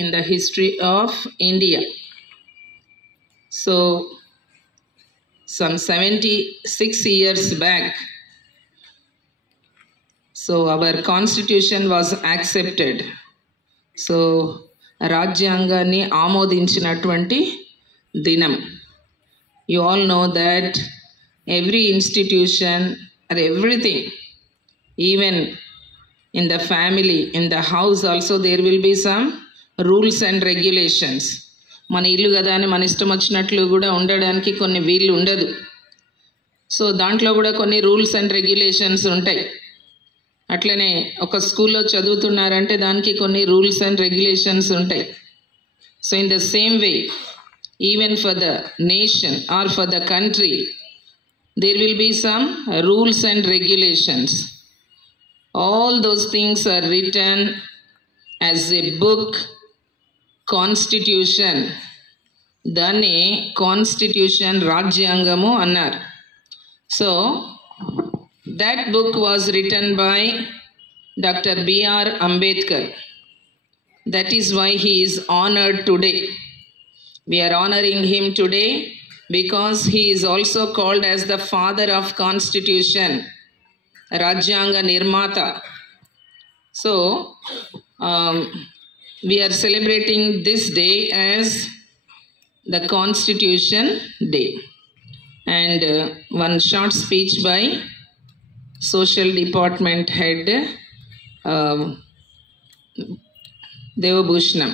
in the history of India. So, some 76 years back, so our constitution was accepted. So, రాజ్యాంగాన్ని ఆమోదించినటువంటి దినం. You all know that every institution or everything, even in the family, in the house also, there will be some rules and regulations. మన ఇల్లు కదా అని మన ఇష్టం వచ్చినట్లు కూడా ఉండడానికి కొన్ని వీళ్ళు ఉండదు. సో దాంట్లో కూడా కొన్ని రూల్స్ అండ్ రెగ్యులేషన్స్ ఉంటాయి. అట్లనే ఒక స్కూల్లో చదువుతున్నారంటే దానికి కొన్ని రూల్స్ అండ్ రెగ్యులేషన్స్ ఉంటాయి. So in the same way, even for the nation or for the country, there will be some rules and regulations. All those things are written as a book, constitution. Danni constitution రాజ్యాంగము అన్నారు. So that book was written by Dr. B.R. Ambedkar. That is why he is honored today. We are honoring him today because he is also called as the father of constitution, Rajyanga Nirmata. So, we are celebrating this day as the Constitution Day. And one short speech by Social Department Head Devabhushanam.